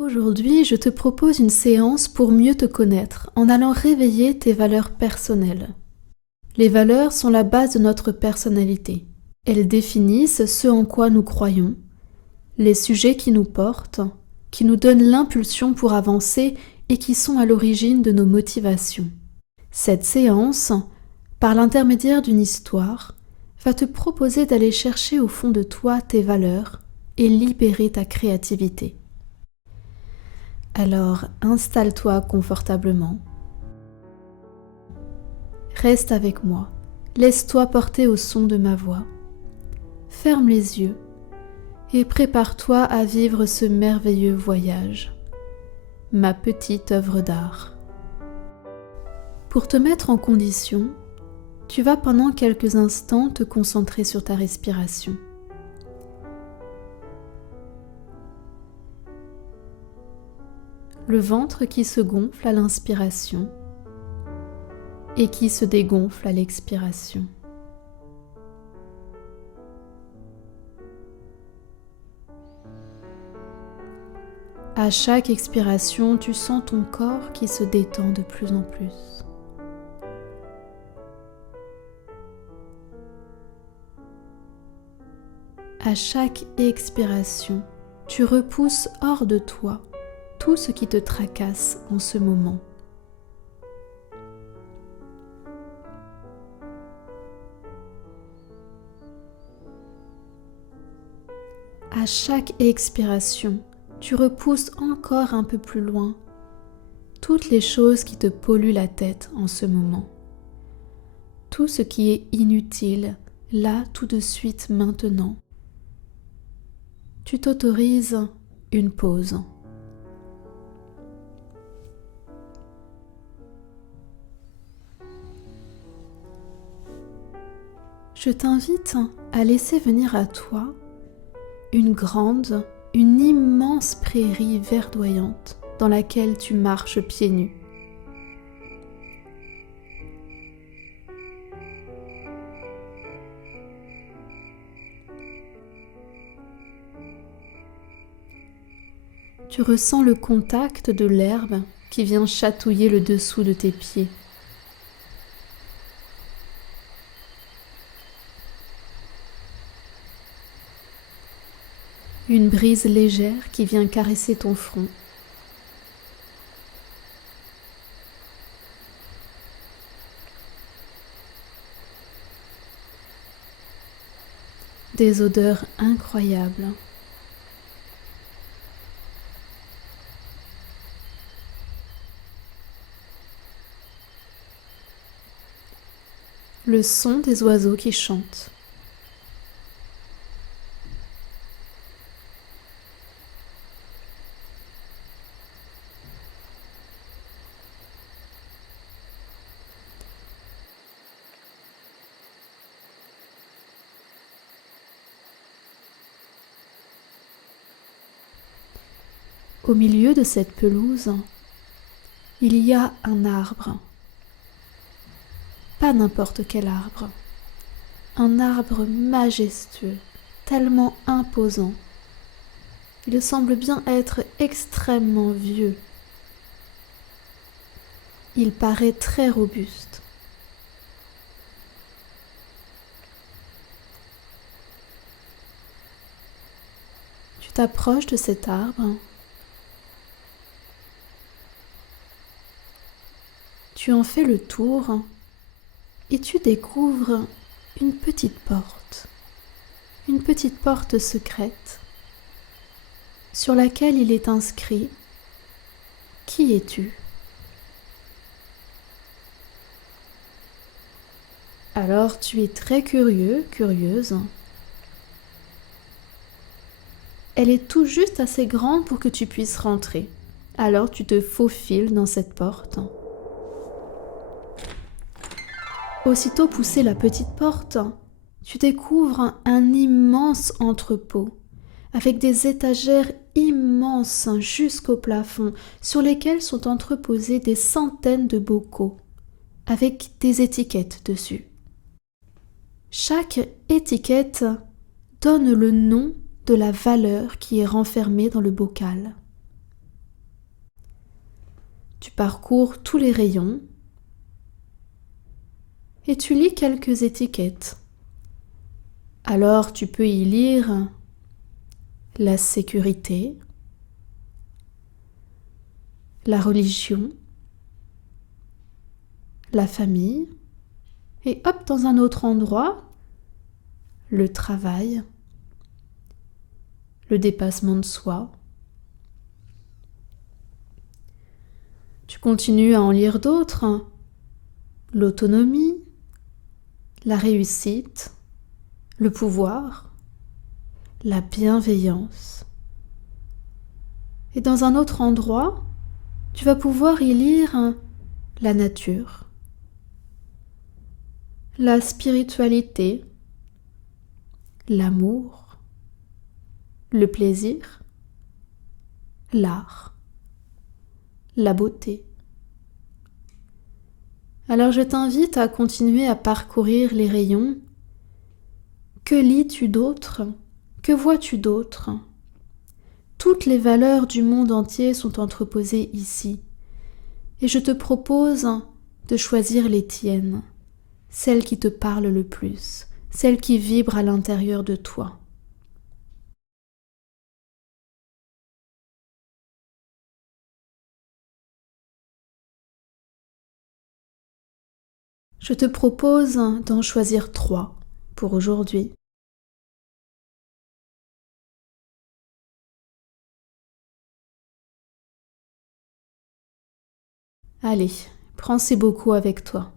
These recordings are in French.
Aujourd'hui, je te propose une séance pour mieux te connaître en allant réveiller tes valeurs personnelles. Les valeurs sont la base de notre personnalité. Elles définissent ce en quoi nous croyons, les sujets qui nous portent, qui nous donnent l'impulsion pour avancer et qui sont à l'origine de nos motivations. Cette séance, par l'intermédiaire d'une histoire, va te proposer d'aller chercher au fond de toi tes valeurs et libérer ta créativité. Alors, installe-toi confortablement. Reste avec moi. Laisse-toi porter au son de ma voix. Ferme les yeux et prépare-toi à vivre ce merveilleux voyage, ma petite œuvre d'art. Pour te mettre en condition, tu vas pendant quelques instants te concentrer sur ta respiration. Le ventre qui se gonfle à l'inspiration et qui se dégonfle à l'expiration. À chaque expiration, tu sens ton corps qui se détend de plus en plus. À chaque expiration, tu repousses hors de toi tout ce qui te tracasse en ce moment. À chaque expiration, tu repousses encore un peu plus loin toutes les choses qui te polluent la tête en ce moment. Tout ce qui est inutile, là, tout de suite, maintenant. Tu t'autorises une pause. Je t'invite à laisser venir à toi une immense prairie verdoyante dans laquelle tu marches pieds nus. Tu ressens le contact de l'herbe qui vient chatouiller le dessous de tes pieds. Une brise légère qui vient caresser ton front. Des odeurs incroyables. Le son des oiseaux qui chantent. Au milieu de cette pelouse, il y a un arbre. Pas n'importe quel arbre. Un arbre majestueux, tellement imposant. Il semble bien être extrêmement vieux. Il paraît très robuste. Tu t'approches de cet arbre. Tu en fais le tour et tu découvres une petite porte secrète sur laquelle il est inscrit « Qui es-tu » Alors tu es très curieuse. Elle est tout juste assez grande pour que tu puisses rentrer. Alors tu te faufiles dans cette porte. Aussitôt poussée la petite porte, tu découvres un immense entrepôt avec des étagères immenses jusqu'au plafond sur lesquelles sont entreposés des centaines de bocaux avec des étiquettes dessus. Chaque étiquette donne le nom de la valeur qui est renfermée dans le bocal. parcours tous les rayons et tu lis quelques étiquettes. Alors tu peux y lire la sécurité, la religion, la famille, et hop, dans un autre endroit, le travail, le dépassement de soi. Tu continues à en lire d'autres, l'autonomie, la réussite, le pouvoir, la bienveillance. Et dans un autre endroit, tu vas pouvoir y lire la nature, la spiritualité, l'amour, le plaisir, l'art, la beauté. Alors je t'invite à continuer à parcourir les rayons. Que lis-tu d'autre? Que vois-tu d'autre? Toutes les valeurs du monde entier sont entreposées ici. Et je te propose de choisir les tiennes, celles qui te parlent le plus, celles qui vibrent à l'intérieur de toi. Je te propose d'en choisir 3 pour aujourd'hui. Allez, prends ces bocaux avec toi.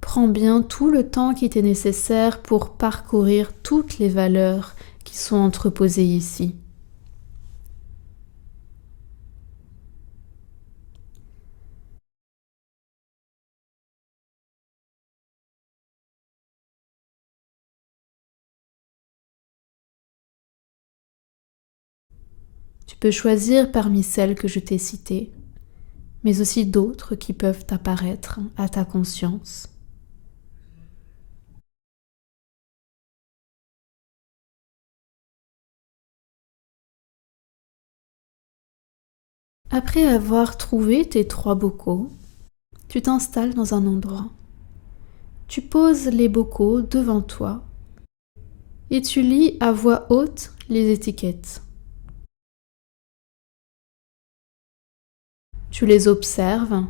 Prends bien tout le temps qui t'est nécessaire pour parcourir toutes les valeurs qui sont entreposées ici. Tu peux choisir parmi celles que je t'ai citées, mais aussi d'autres qui peuvent apparaître à ta conscience. Après avoir trouvé tes 3 bocaux, tu t'installes dans un endroit. Tu poses les bocaux devant toi et tu lis à voix haute les étiquettes. Tu les observes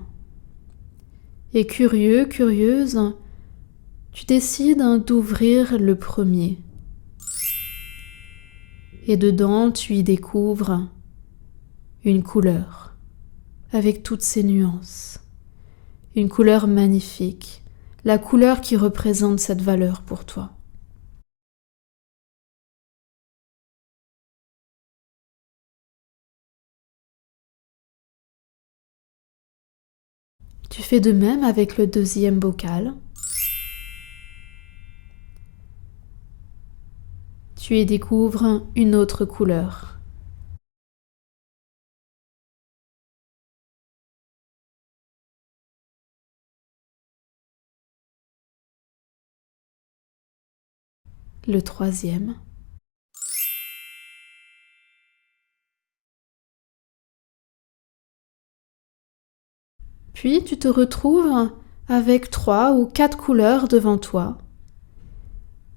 et curieux, curieuse, tu décides d'ouvrir le premier. Et dedans, tu y découvres une couleur avec toutes ses nuances. Une couleur magnifique, la couleur qui représente cette valeur pour toi. Tu fais de même avec le deuxième bocal. Tu y découvres une autre couleur. Le troisième. Puis tu te retrouves avec 3 ou 4 couleurs devant toi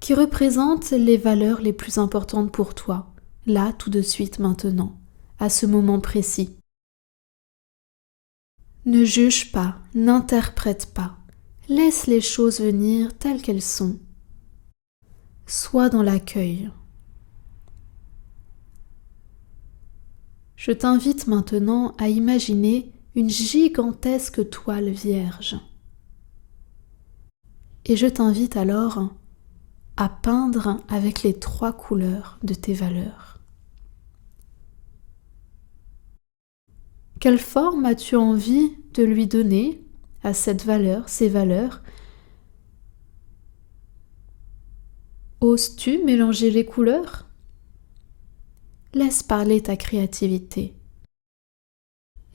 qui représentent les valeurs les plus importantes pour toi, là, tout de suite, maintenant, à ce moment précis. Ne juge pas, n'interprète pas, laisse les choses venir telles qu'elles sont. Sois dans l'accueil. Je t'invite maintenant à imaginer une gigantesque toile vierge. Et je t'invite alors à peindre avec les 3 couleurs de tes valeurs. Quelle forme as-tu envie de lui donner à cette valeur, ces valeurs? Oses-tu mélanger les couleurs? Laisse parler ta créativité.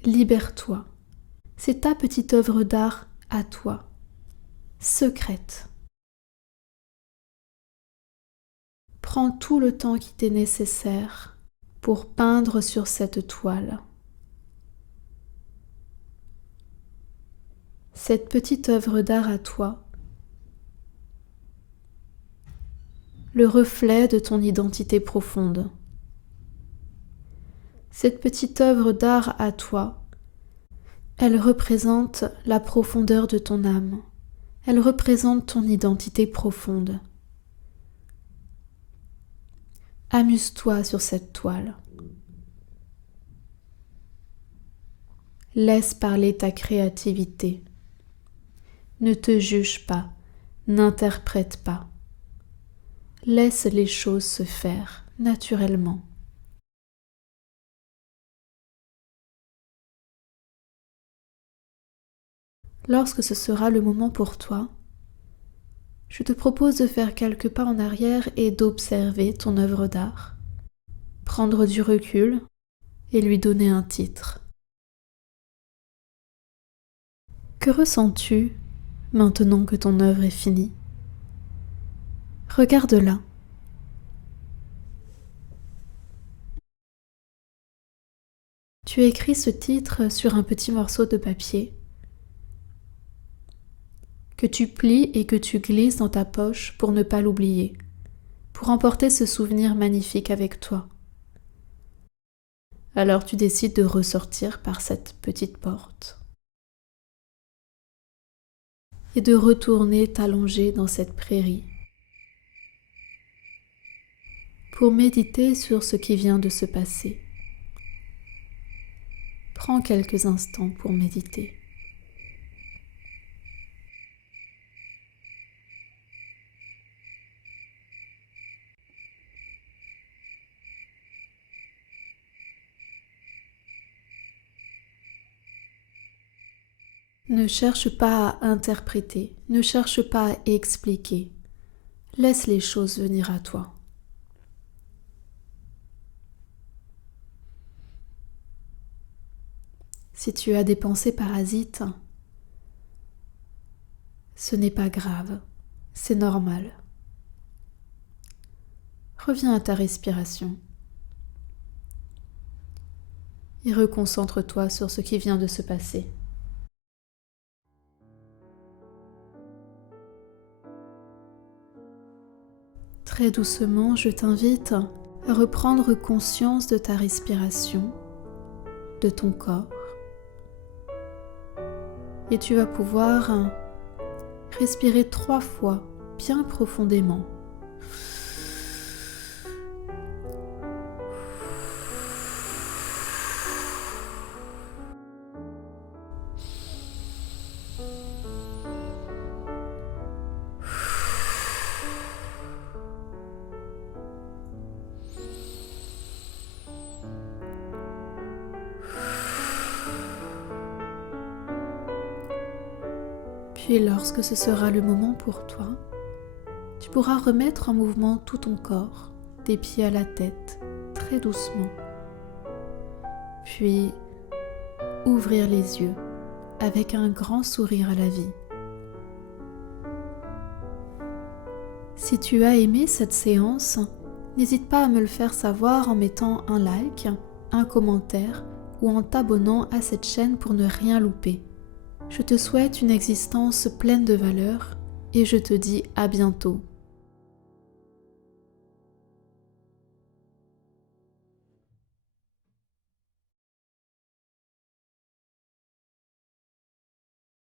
Libère-toi. C'est ta petite œuvre d'art à toi, secrète. Prends tout le temps qui t'est nécessaire pour peindre sur cette toile. Cette petite œuvre d'art à toi, le reflet de ton identité profonde. Cette petite œuvre d'art à toi, elle représente la profondeur de ton âme. Elle représente ton identité profonde. Amuse-toi sur cette toile. Laisse parler ta créativité. Ne te juge pas, n'interprète pas. Laisse les choses se faire naturellement. Lorsque ce sera le moment pour toi, je te propose de faire quelques pas en arrière et d'observer ton œuvre d'art, prendre du recul et lui donner un titre. Que ressens-tu maintenant que ton œuvre est finie? Regarde-la. Tu écris ce titre sur un petit morceau de papier que tu plies et que tu glisses dans ta poche pour ne pas l'oublier, pour emporter ce souvenir magnifique avec toi. Alors tu décides de ressortir par cette petite porte et de retourner t'allonger dans cette prairie pour méditer sur ce qui vient de se passer. Prends quelques instants pour méditer. Ne cherche pas à interpréter, ne cherche pas à expliquer. Laisse les choses venir à toi. Si tu as des pensées parasites, ce n'est pas grave, c'est normal. Reviens à ta respiration et reconcentre-toi sur ce qui vient de se passer. Très doucement, je t'invite à reprendre conscience de ta respiration, de ton corps, et tu vas pouvoir respirer 3 fois bien profondément. Puis lorsque ce sera le moment pour toi, tu pourras remettre en mouvement tout ton corps, des pieds à la tête, très doucement. Puis ouvrir les yeux avec un grand sourire à la vie. Si tu as aimé cette séance, n'hésite pas à me le faire savoir en mettant un like, un commentaire ou en t'abonnant à cette chaîne pour ne rien louper. Je te souhaite une existence pleine de valeur et je te dis à bientôt.